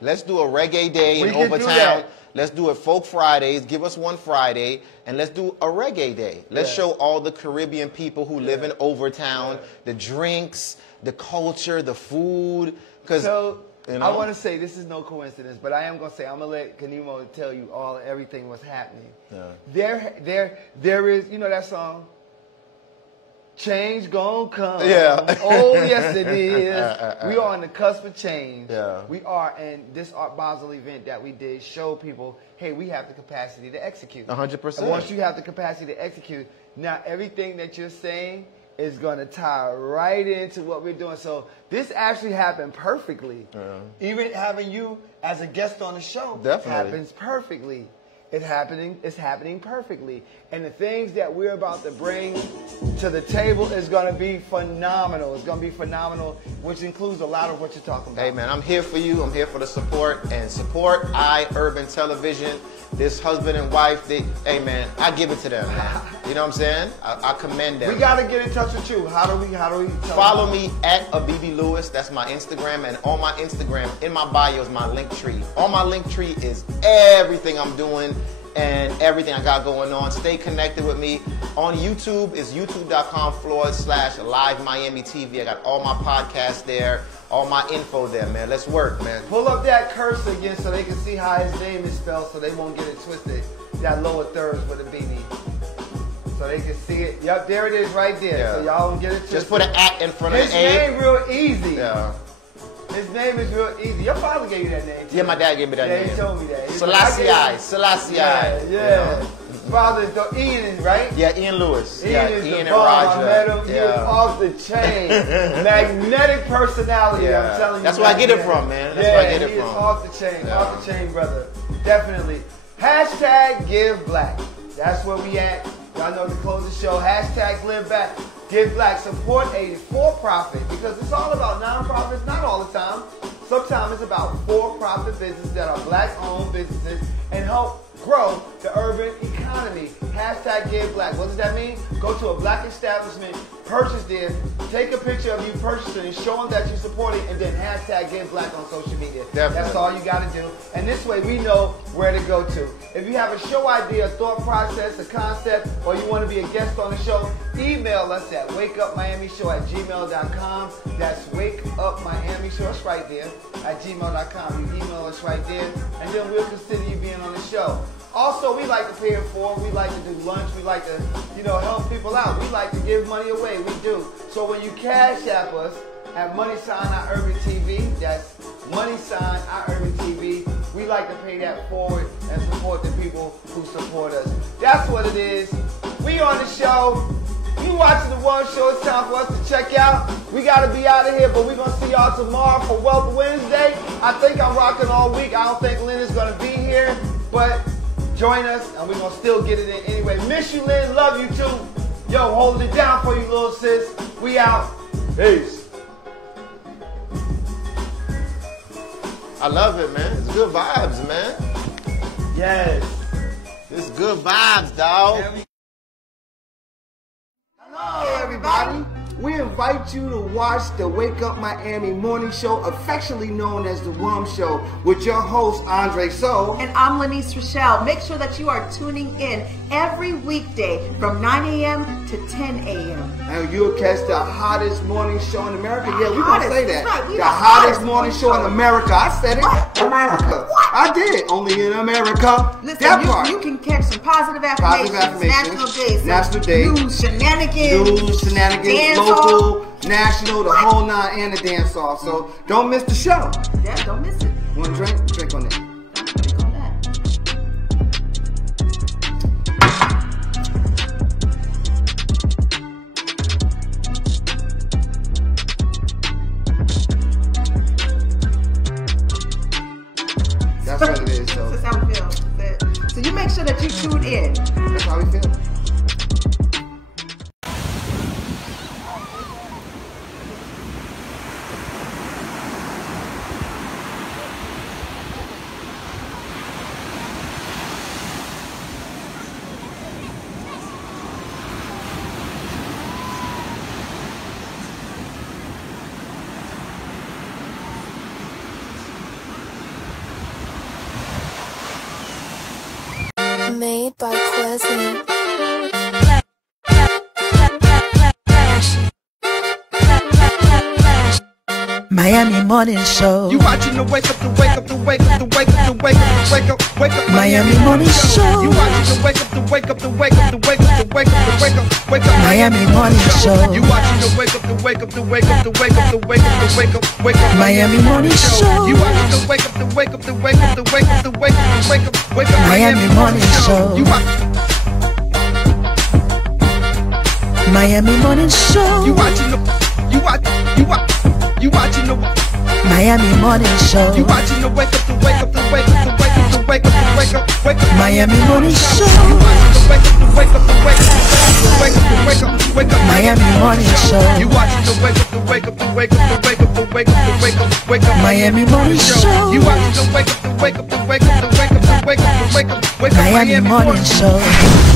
Let's do a reggae day in Overtown. Let's do it Folk Fridays. Give us one Friday, and let's do a reggae day. Let's show all the Caribbean people who live in Overtown the drinks, the culture, the food. So, you know? I want to say, this is no coincidence, but I am going to say, I'm going to let Kanemo tell you everything what's happening. There is, you know that song? Change gon' come. Oh, yes, it is. We are on the cusp of change. We are, and this Art Basel event that we did showed people, hey, we have the capacity to execute. 100%. And once you have the capacity to execute, now everything that you're saying is going to tie right into what we're doing. So this actually happened perfectly. Even having you as a guest on the show happens perfectly. It's happening perfectly. And the things that we're about to bring to the table is going to be phenomenal. It's going to be phenomenal, which includes a lot of what you're talking about. Hey, man, I'm here for you. I'm here for the support. And support Urban Television. This husband and wife, hey, man, I give it to them, man. You know what I'm saying? I commend them. We got to get in touch with you. How do we follow me at Abebe Lewis. That's my Instagram. And on my Instagram, in my bio is my link tree. On my link tree is everything I'm doing and everything I got going on. Stay connected with me. On YouTube is youtube.com/live Miami TV. I got all my podcasts there, all my info there, man. Let's work, man. Pull up that cursor again so they can see how his name is spelled so they won't get it twisted. That lower thirds with a BB. So they can see it. Yep, there it is right there. Yeah. So y'all don't get it twisted. Just put an at in front of the A. His name real easy. Yeah. His name is real easy. Your father gave you that name too. Yeah, my dad gave me that name. He told me that. Selassie. Yeah. You know? Father, Ian, right? Yeah, Ian Lewis. Ian is Ian and Roger. I met him. He was off the chain. Magnetic personality, I'm telling you. That's where I get it from, man. That's where I get it from. He is off the chain. Off the chain, brother. Definitely. Hashtag Give Black. That's where we at. Y'all know to close the show. Hashtag Live Back. Give Black. Support a for-profit because it's all about non-profits, not all the time. Sometimes it's about for-profit businesses that are black-owned businesses and help grow the urban economy. Hashtag Give Black. What does that mean? Go to a black establishment, purchase there, take a picture of you purchasing and show them that you support it, and then hashtag Give Black on social media. Definitely. That's all you got to do. And this way we know where to go to. If you have a show idea, a thought process, a concept, or you want to be a guest on the show, email us at wakeupmiamishow@gmail.com. That's wakeupmiamishow. It's right there at gmail.com. You email us right there, and then we'll consider you being on the show. Also, we like to pay it forward. We like to do lunch. We like to, help people out. We like to give money away. We do. So when you cash app us at @UrbanTV, that's @UrbanTV, we like to pay that forward and support the people who support us. That's what it is. We on the show. You watching the One Show. It's time for us to check out. We got to be out of here, but we're going to see y'all tomorrow for Wealth Wednesday. I think I'm rocking all week. I don't think Lynn is going to be here, but join us, and we're going to still get it in anyway. Miss you, Lynn. Love you, too. Yo, holding it down for you, little sis. We out. Peace. I love it, man. It's good vibes, man. Yes. It's good vibes, dog. Hello, everybody. We invite you to watch the Wake Up Miami morning show, affectionately known as the WUM Show, with your host, Andre Souleu. And I'm Lanice Rochelle. Make sure that you are tuning in every weekday from 9 a.m. to 10 a.m. And you'll catch the hottest morning show in America. Yeah, we're going to say that. Right. The hottest morning show in America. I said it. America. I did it. Only in America. Listen, that part. You can catch some positive affirmations. National days. News, shenanigans. Local, national, the whole nine, and the dance off. So don't miss the show. Yeah, don't miss it. Want to drink? Drink on that. Drink on that. That's what it is. So that's how we feel. So you make sure that you tune in. That's how we feel. Made by Pleasant. Miami Morning Show. You watching the wake up, the wake up, the wake up, the wake up, the wake up, the wake up, wake up. Miami Morning Show. You watching the wake up, the wake up, the wake up, the wake up, the wake up, the wake up, wake up. Miami Morning Show. You watching the wake up, the wake up, the wake up, the wake up, the wake up, the wake up, wake up. Miami Morning Show. You watching the wake up, the wake up, the wake up, the wake up, the wake up, the wake up, wake up. Miami Morning Show. You Miami Morning Show. You watching the You watching the Miami Morning Show. You watching the wake up, the wake up, the wake up, the wake up, the wake up. wake up, wake up, wake up. Miami Morning Show. You watch the wake up, wake up, wake up, wake up, wake up, wake up. Miami Morning Show. You watch the wake up, wake up, wake up, wake up, wake up, wake up, wake up. Miami Morning Show. You watch the wake up, wake up, wake up, wake up, wake up, wake up, wake up. Miami Morning Show.